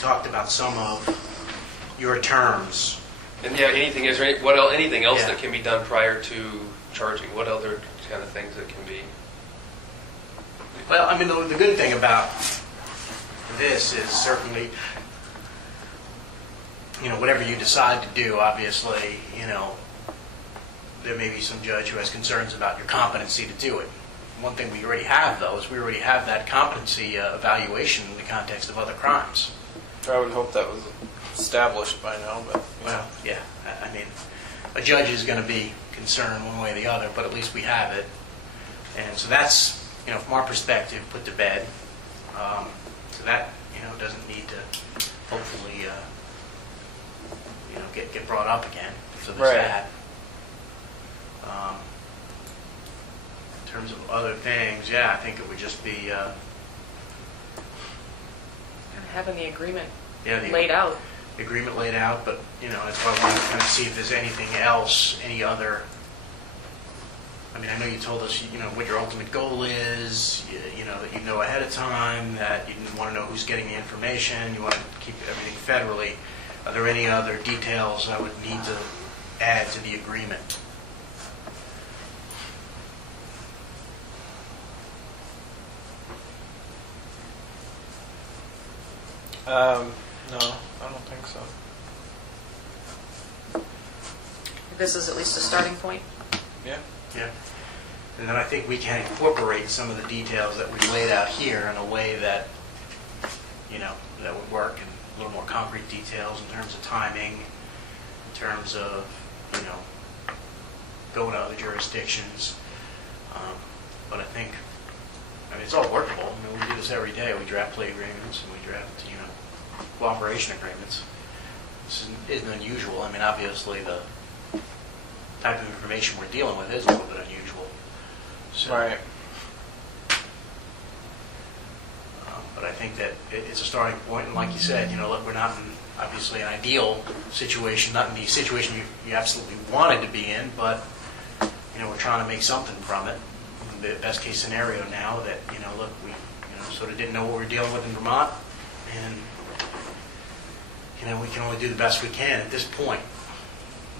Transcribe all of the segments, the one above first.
talked about some of your terms. And yeah, anything anything else Yeah. that can be done prior to charging? What other kind of things that can be? Well, I mean, the good thing about this is certainly, whatever you decide to do, obviously, there may be some judge who has concerns about your competency to do it. One thing we already have, though, is we already have that competency evaluation in the context of other crimes. I would hope that was established by now, but... Well, yeah. I mean, a judge is going to be concerned one way or the other, but at least we have it. And so that's, from our perspective, put to bed. So that, doesn't need to hopefully, get brought up again. So there's Right. that. In terms of other things, yeah, I think it would just be... Having the agreement the laid out. agreement laid out, but, that's why I wanted to kind of see if there's anything else, any other... I mean, I know you told us, what your ultimate goal is, that you know ahead of time, that you didn't want to know who's getting the information, you want to keep everything federally. Are there any other details I would need to add to the agreement? No, I don't think so. This is at least a starting point. Yeah. Yeah. And then I think we can incorporate some of the details that we've laid out here in a way that, that would work, and a little more concrete details in terms of timing, in terms of, going to other jurisdictions. But I think, it's all workable. We do this every day. We draft plea agreements and we draft, cooperation agreements. This isn't unusual. Obviously the type of information we're dealing with is a little bit unusual. So, Right. But I think that it's a starting point, and like you said, look, we're not in, obviously, an ideal situation, not in the situation you absolutely wanted to be in, but, we're trying to make something from it. The best case scenario now that, look, we, sort of didn't know what we were dealing with in Vermont, and, we can only do the best we can at this point.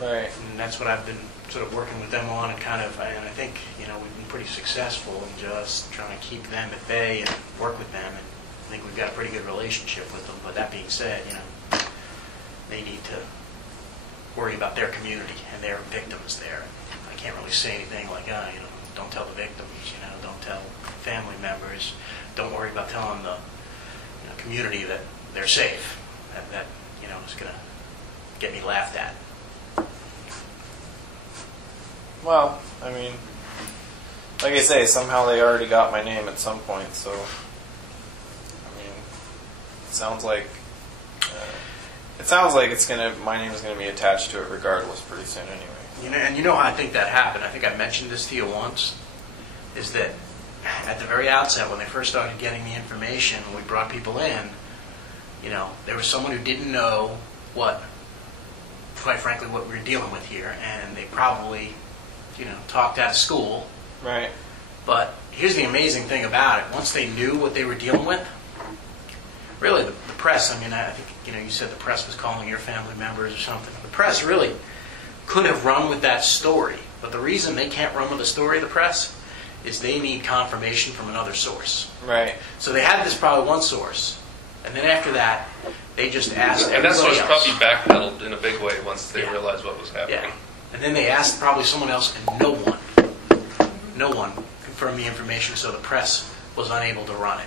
Right. And that's what I've been sort of working with them on, and and I think, we've been pretty successful in just trying to keep them at bay and work with them, and I think we've got a pretty good relationship with them. But that being said, they need to worry about their community and their victims there. I can't really say anything like, don't tell the victims, don't tell family members, don't worry about telling the community that they're safe. That is going to get me laughed at. Well, like I say, somehow they already got my name at some point, so, it sounds like my name is gonna be attached to it regardless pretty soon anyway. And how I think that happened. I think I mentioned this to you once, is that at the very outset, when they first started getting the information, when we brought people in, there was someone who didn't know quite frankly, what we were dealing with here, and they probably, talked out of school. Right. But here's the amazing thing about it. Once they knew what they were dealing with, really the press, I think, you said the press was calling your family members or something. The press really could have run with that story. But the reason they can't run with the story of the press is they need confirmation from another source. Right. So they had this probably one source. And then after that, they just asked everybody else. And that's what's probably backpedaled in a big way once they realized what was happening. Yeah. And then they asked probably someone else, and no one confirmed the information, so the press was unable to run it.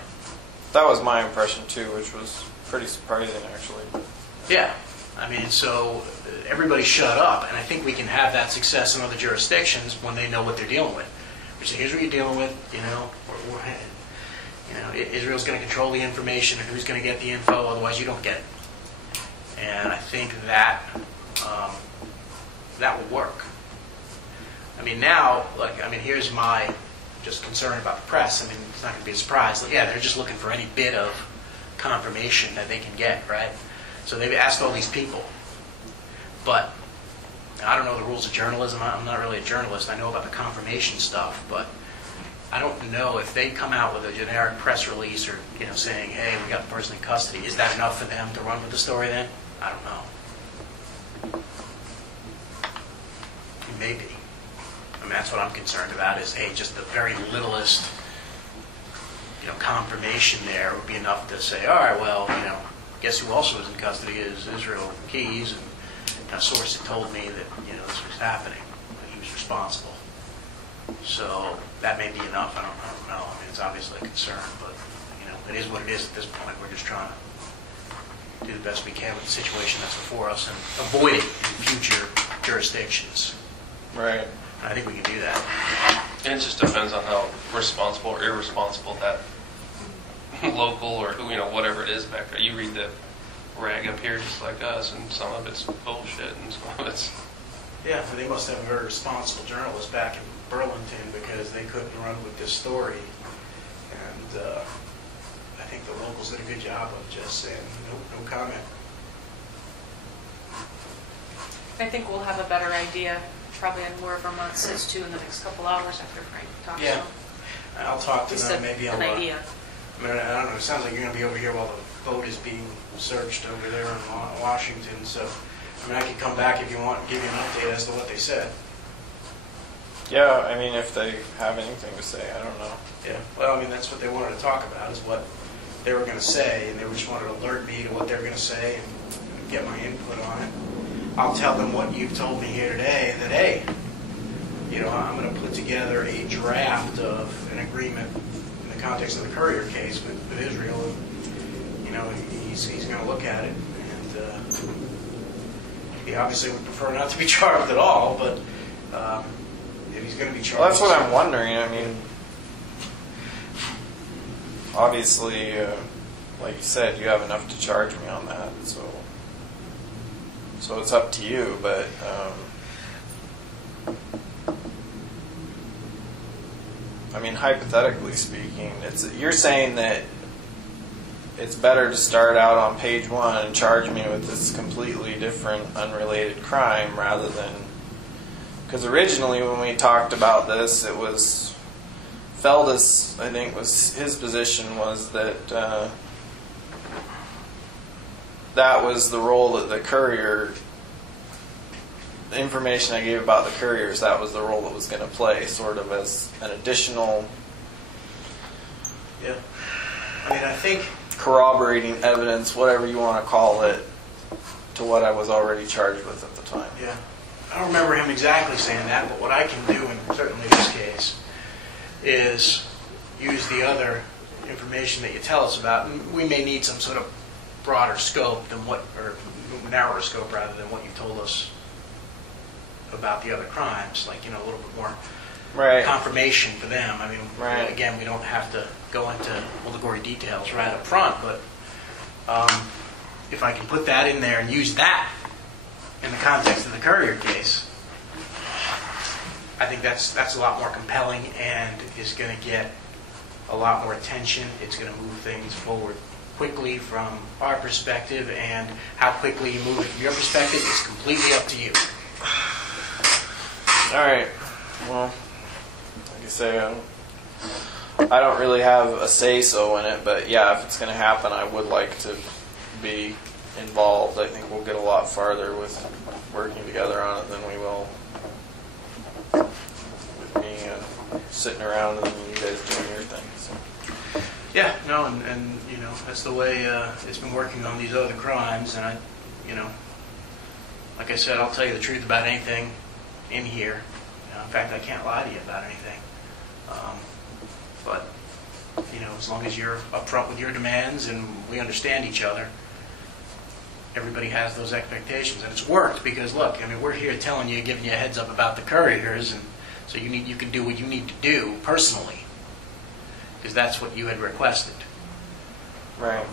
That was my impression too, which was pretty surprising actually. Yeah. So everybody shut up, and I think we can have that success in other jurisdictions when they know what they're dealing with. We say, here's what you're dealing with, Israel's going to control the information and who's going to get the info, otherwise you don't get it. And I think that that will work. Now, here's my just concern about the press. It's not going to be a surprise. They're just looking for any bit of confirmation that they can get, right? So they've asked all these people. But I don't know the rules of journalism. I'm not really a journalist. I know about the confirmation stuff, but I don't know if they come out with a generic press release or, saying, hey, we got the person in custody, is that enough for them to run with the story then? I don't know. Maybe. I mean, that's what I'm concerned about is, hey, just the very littlest, confirmation there would be enough to say, all right, well, guess who also is in custody is Israel Keys, and a source had told me that, this was happening, that he was responsible. So that may be enough. I don't know. I mean, it's obviously a concern, but it is what it is at this point. We're just trying to do the best we can with the situation that's before us and avoid it in future jurisdictions. Right. And I think we can do that. And it just depends on how responsible or irresponsible that local or whatever it is back there. You read the rag up here just like us, and some of it's bullshit, and some of it's. Yeah, and they must have a very responsible journalist back in Burlington because they couldn't run with this story. And I think the locals did a good job of just saying, no comment. I think we'll have a better idea probably on where Vermont sits too in the next couple hours after Frank talks to them. I'll talk to Just them. Maybe I'll. an idea. I mean, I don't know. It sounds like you're going to be over here while the vote is being searched over there in Washington. So, I mean, I could come back if you want and give you an update as to what they said. Yeah, I mean, if they have anything to say, I don't know. Yeah. Well, I mean, that's what they wanted to talk about is what they were going to say, and they just wanted to alert me to what they were going to say and get my input on it. I'll tell them what you've told me here today, that, hey, I'm going to put together a draft of an agreement in the context of the Courier case with Israel. And, he's going to look at it. And he obviously would prefer not to be charged at all, but if he's going to be charged... Well, that's what I'm wondering. I mean, obviously, like you said, you have enough to charge me on that, so it's up to you, but I mean, hypothetically speaking, you're saying that it's better to start out on page 1 and charge me with this completely different, unrelated crime rather than... Because originally when we talked about this, it was... Feldis, I think, was his position was that that was the role that the Courier... The information I gave about the Couriers, that was the role it was going to play, sort of as an additional... Yeah. I mean, I think... corroborating evidence, whatever you want to call it, to what I was already charged with at the time. Yeah. I don't remember him exactly saying that, but what I can do in certainly this case is use the other information that you tell us about. And we may need some sort of broader scope than or narrower scope rather than what you told us about the other crimes, like, a little bit more confirmation for them. I mean, again, we don't have to go into all the gory details right up front, but if I can put that in there and use that in the context of the Courier case, I think that's a lot more compelling and is going to get a lot more attention. It's going to move things forward quickly from our perspective, and how quickly you move it from your perspective is completely up to you. All right. Well, like you say, I don't really have a say-so in it, but yeah, if it's going to happen, I would like to be involved. I think we'll get a lot farther with working together on it than we will with me sitting around and you guys doing your thing. So. Yeah, no, and that's the way it's been working on these other crimes, and like I said, I'll tell you the truth about anything in here. In fact, I can't lie to you about anything. But as long as you're upfront with your demands and we understand each other, everybody has those expectations, and it's worked because look, I mean, we're here telling you, giving you a heads up about the Couriers, and so you can do what you need to do personally because that's what you had requested. Right.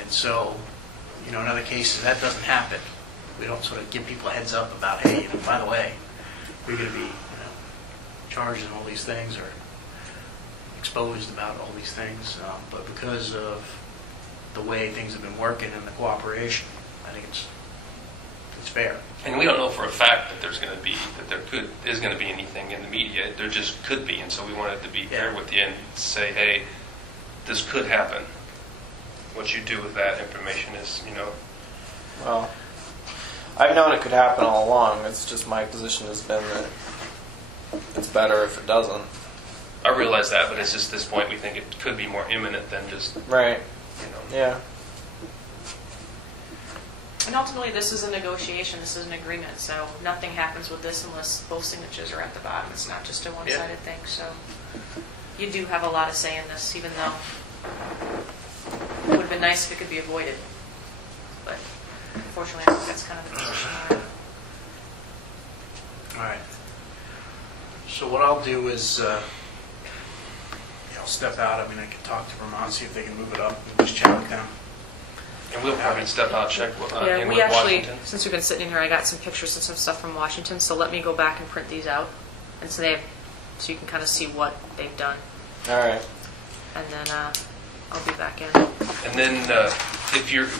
And so, in other cases that doesn't happen. We don't sort of give people a heads up about, hey, by the way, we're going to be charged in all these things or exposed about all these things. But because of the way things have been working and the cooperation, I think it's it's fair. And we don't know for a fact that there's going to be, that is going to be anything in the media. There just could be, and so we wanted to be fair with you and say, hey, this could happen. What you do with that information is, Well, I've known it could happen all along. It's just my position has been that it's better if it doesn't. I realize that, but it's just this point we think it could be more imminent than just, Right. Yeah. And ultimately, this is a negotiation, this is an agreement, so nothing happens with this unless both signatures are at the bottom. It's not just a one-sided thing, so you do have a lot of say in this, even though it would have been nice if it could be avoided. But unfortunately, I think that's kind of the position we're in. All right. So what I'll do is, I'll step out. I mean, I can talk to Vermont, see if they can move it up, and just chat with them. and we'll probably step out, check in Yeah, with we actually, Washington. since we've been sitting in here, I got some pictures and some stuff from Washington, so let me go back and print these out. And so so you can kind of see what they've done. All right. And then I'll be back in. And then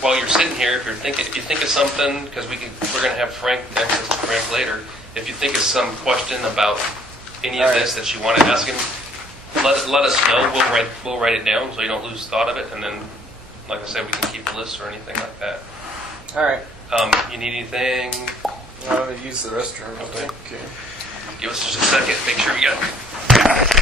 while you're sitting here, if you think of something, because we're going to have access to Frank later. If you think of some question about any of this that you want to ask him, let us know. We'll write it down so you don't lose thought of it. And then, like I said, we can keep a list or anything like that. All right. You need anything? I'm going to use the restroom. Okay. Give us just a second. Make sure we got